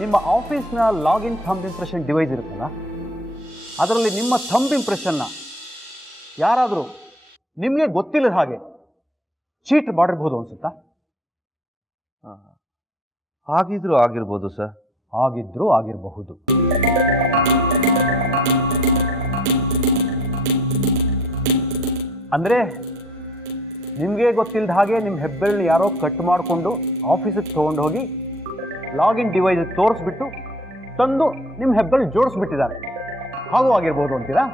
ನಿಮ್ಮ ಆಫೀಸ್ನ login thumb impression device ಇರುತ್ತಲ್ಲ, ಅದರಲ್ಲಿ ನಿಮ್ಮ ಥಂಬ್ ಇಂಪ್ರೆಷನ್ನ ಯಾರಾದರೂ ನಿಮಗೆ ಗೊತ್ತಿಲ್ಲದ ಹಾಗೆ ಚೀಟ್ ಮಾಡಿರ್ಬೋದು ಅನ್ಸುತ್ತಾ? ಆಗಿದ್ರೂ ಆಗಿರ್ಬೋದು ಸರ್. ಆಗಿದ್ರೂ ಆಗಿರಬಹುದು. ಅಂದರೆ ನಿಮಗೆ ಗೊತ್ತಿಲ್ಲದ ಹಾಗೆ ನಿಮ್ಮ ಹೆಬ್ಬೆರಳು ಯಾರೋ ಕಟ್ ಮಾಡಿಕೊಂಡು ಆಫೀಸಿಗೆ ತೊಗೊಂಡು ಹೋಗಿ ಲಾಗಿನ್ ಡಿವೈಸ್ ತೋರಿಸ್ಬಿಟ್ಟು ತಂದು ನಿಮ್ಮ ಹೆಬ್ಬೆರಳು ಜೋಡಿಸ್ಬಿಟ್ಟಿದ್ದಾರೆ, ಹಾಗೂ ಆಗಿರ್ಬೋದು ಅಂತೀರಾ?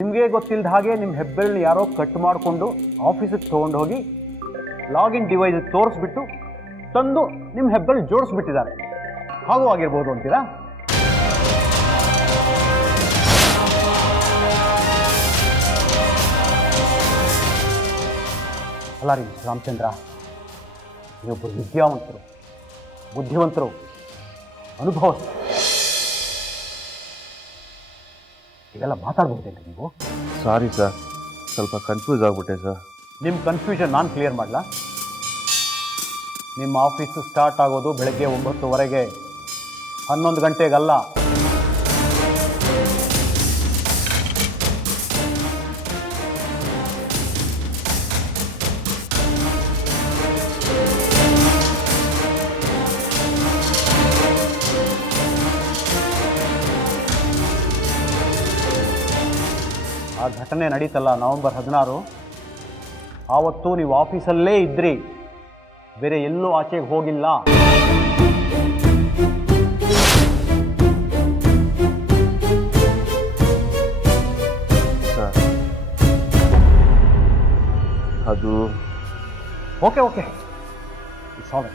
ನಿಮಗೆ ಗೊತ್ತಿಲ್ಲದ ಹಾಗೆ ನಿಮ್ಮ ಹೆಬ್ಬೆರಳು ಯಾರೋ ಕಟ್ ಮಾಡಿಕೊಂಡು ಆಫೀಸಿಗೆ ತೊಗೊಂಡು ಹೋಗಿ ಲಾಗಿನ್ ಡಿವೈಸ್ ತೋರಿಸ್ಬಿಟ್ಟು ತಂದು ನಿಮ್ಮ ಹೆಬ್ಬೆರಳು ಜೋಡಿಸ್ಬಿಟ್ಟಿದ್ದಾರೆ, ಹಾಗೂ ಆಗಿರ್ಬೋದು ಅಂತೀರಾ? ಅಲ್ಲ ರೀ ರಾಮಚಂದ್ರ, ನೀವೊಬ್ಬರು ವಿದ್ಯಾವಂತರು, ಬುದ್ಧಿವಂತರು, ಅನುಭವಸ್ಥರು, ಇದೆಲ್ಲ ಮಾತಾಡ್ಬೋದೇನ್ರಿ ನೀವು? ಸಾರಿ ಸರ್, ಸ್ವಲ್ಪ ಕನ್ಫ್ಯೂಸ್ ಆಗಿಬಿಟ್ಟೆ ಸರ್. ನಿಮ್ಮ ಕನ್ಫ್ಯೂಷನ್ ನಾನು ಕ್ಲಿಯರ್ ಮಾಡಲಾ? ನಿಮ್ಮ ಆಫೀಸು ಸ್ಟಾರ್ಟ್ ಆಗೋದು ಬೆಳಗ್ಗೆ 9:00ವರೆಗೆ, 11 ಗಂಟೆಗಲ್ಲ. ಆ ಘಟನೆ ನಡೀತಲ್ಲ ನವೆಂಬರ್ 16, ಆವತ್ತು ನೀವು ಆಫೀಸಲ್ಲೇ ಇದ್ರಿ, ಬೇರೆ ಎಲ್ಲೂ ಆಚೆಗೆ ಹೋಗಿಲ್ಲ. ಸರ್ ಅದು okay okay, sorry.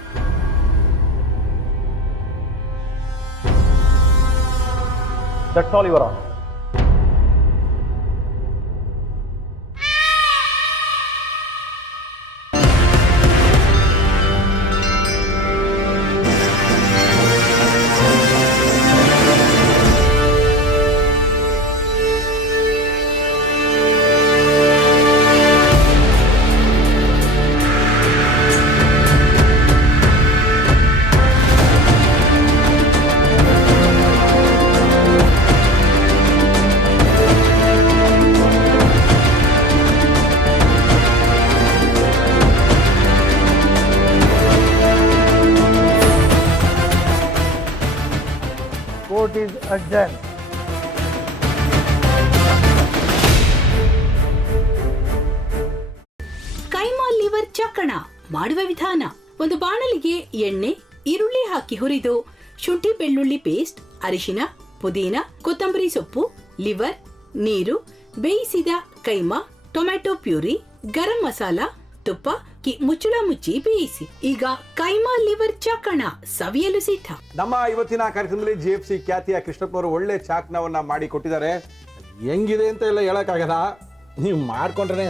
That's all your honour. Court is adjourned. ಕೈಮಾ ಲಿವರ್ ಚಕ್ಕಣ ಮಾಡುವ ವಿಧಾನ: ಒಂದು ಬಾಣಲಿಗೆ ಎಣ್ಣೆ, ಈರುಳ್ಳಿ ಹಾಕಿ ಹುರಿದು ಶುಂಠಿ ಬೆಳ್ಳುಳ್ಳಿ ಪೇಸ್ಟ್, ಅರಿಶಿನ, ಪುದೀನ, ಕೊತ್ತಂಬರಿ ಸೊಪ್ಪು, ಲಿವರ್, ನೀರು, ಬೇಯಿಸಿದ ಕೈಮಾ, ಟೊಮ್ಯಾಟೊ ಪ್ಯೂರಿ, ಗರಂ ಮಸಾಲ, ತುಪ್ಪ ಮುಚ್ಚಳ ಮುಚ್ಚಿ ಬೇಯಿಸಿ. ಈಗ ಕೈಮಾ ಲಿವರ್ ಚಾಕಣ ಸವಿಯಲು ಸಿದ್ಧ. ನಮ್ಮ ಇವತ್ತಿನ ಕಾರ್ಯಕ್ರಮದಲ್ಲಿ GFC ಖ್ಯಾತಿಯ ಕೃಷ್ಣಪ್ಪನವರು ಒಳ್ಳೆ ಚಾಕ್ನವನ್ನ ಮಾಡಿ ಕೊಟ್ಟಿದ್ದಾರೆ. ಹೆಂಗಿದೆ ಅಂತ ಎಲ್ಲ ಹೇಳಕ್ಕಾಗಲ್ಲ, ನೀವು ಮಾಡ್ಕೊಂಡ್ರೆ.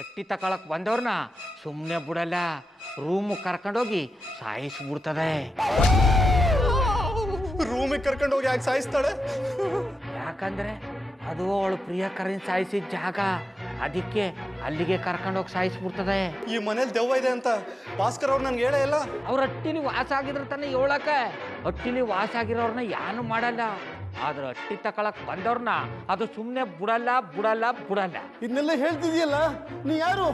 ಎಟ್ಟಿ ತಕೊಳಕ್ ಬಂದವ್ರನ್ನ ಸುಮ್ಮನೆ ಬಿಡಲ್ಲ, ರೂಮ್ ಕರ್ಕೊಂಡೋಗಿ ಸಾಯಿಸ್ಬಿಡ್ತದೆ. ರೂಮಿಗೆ ಕರ್ಕೊಂಡೋಗಿ ಯಾಕೆ ಸಾಯಿಸ್ತಾಳೆ? ಯಾಕಂದ್ರೆ ಅದು ಅವಳು ಪ್ರಿಯಕರನ್ ಸಾಯಿಸಿದ ಜಾಗ, ಅದಕ್ಕೆ ಅಲ್ಲಿಗೆ ಕರ್ಕೊಂಡೋಗಿ ಸಾಯಿಸ್ಬಿಡ್ತದೆ. ಈ ಮನೇಲಿ ದೆವ್ವ ಇದೆ ಅಂತ ಭಾಸ್ಕರ್ ಅವ್ರು ನನ್ಗೆ ಹೇಳೇ ಇಲ್ಲ. ಅವ್ರ ಹಟ್ಟಿಲಿ ವಾಸ ಆಗಿದ್ರ ತಾನೆ ಹೇಳಕ. ಹಟ್ಟಿಲಿ ವಾಸ ಆಗಿರೋರ್ನ ಯಾನು ಮಾಡಲ್ಲ, ಆದ್ರೆ ಹಟ್ಟಿ ತಕೊಳಕ್ ಬಂದವ್ರನ್ನ ಅದು ಸುಮ್ಮನೆ ಬಿಡಲ್ಲ ಬಿಡಲ್ಲ ಬಿಡಲ್ಲ. ಇದನ್ನೆಲ್ಲ ಹೇಳ್ತಿದ್ಯಲ್ಲ, ನೀ ಯಾರು?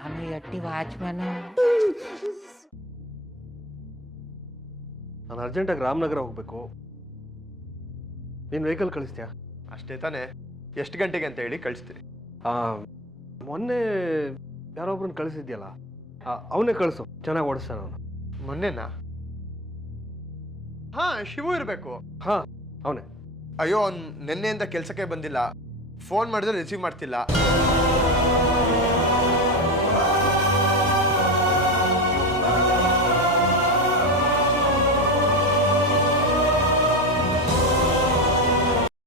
ನಾನು ಹಟ್ಟಿ ವಾಚ್ಮ್ಯಾನು. ನಾನು ಅರ್ಜೆಂಟಾಗಿ ರಾಮನಗರ ಹೋಗ್ಬೇಕು, ನೀನು ವೆಹಿಕಲ್ ಕಳಿಸ್ತೀಯಾ? ಅಷ್ಟೇ ತಾನೆ, ಎಷ್ಟು ಗಂಟೆಗೆ ಅಂತ ಹೇಳಿ ಕಳಿಸ್ತೀನಿ. ಮೊನ್ನೆ ಯಾರೊಬ್ರನ್ನ ಕಳಿಸಿದ್ಯಲ್ಲ, ಅವನೇ ಕಳಿಸು, ಚೆನ್ನಾಗಿ ಓಡಿಸ್ತಾನೆ ಅವನು. ಮೊನ್ನೆನಾ? ಹಾ ಶಿವು ಇರಬೇಕು. ಹಾಂ ಅವನೇ. ಅಯ್ಯೋ ಅವ್ನು ನಿನ್ನೆಯಿಂದ ಕೆಲಸಕ್ಕೆ ಬಂದಿಲ್ಲ. ಫೋನ್ ಮಾಡಿದ್ರೆ ರಿಸೀವ್ ಮಾಡ್ತಿಲ್ಲ.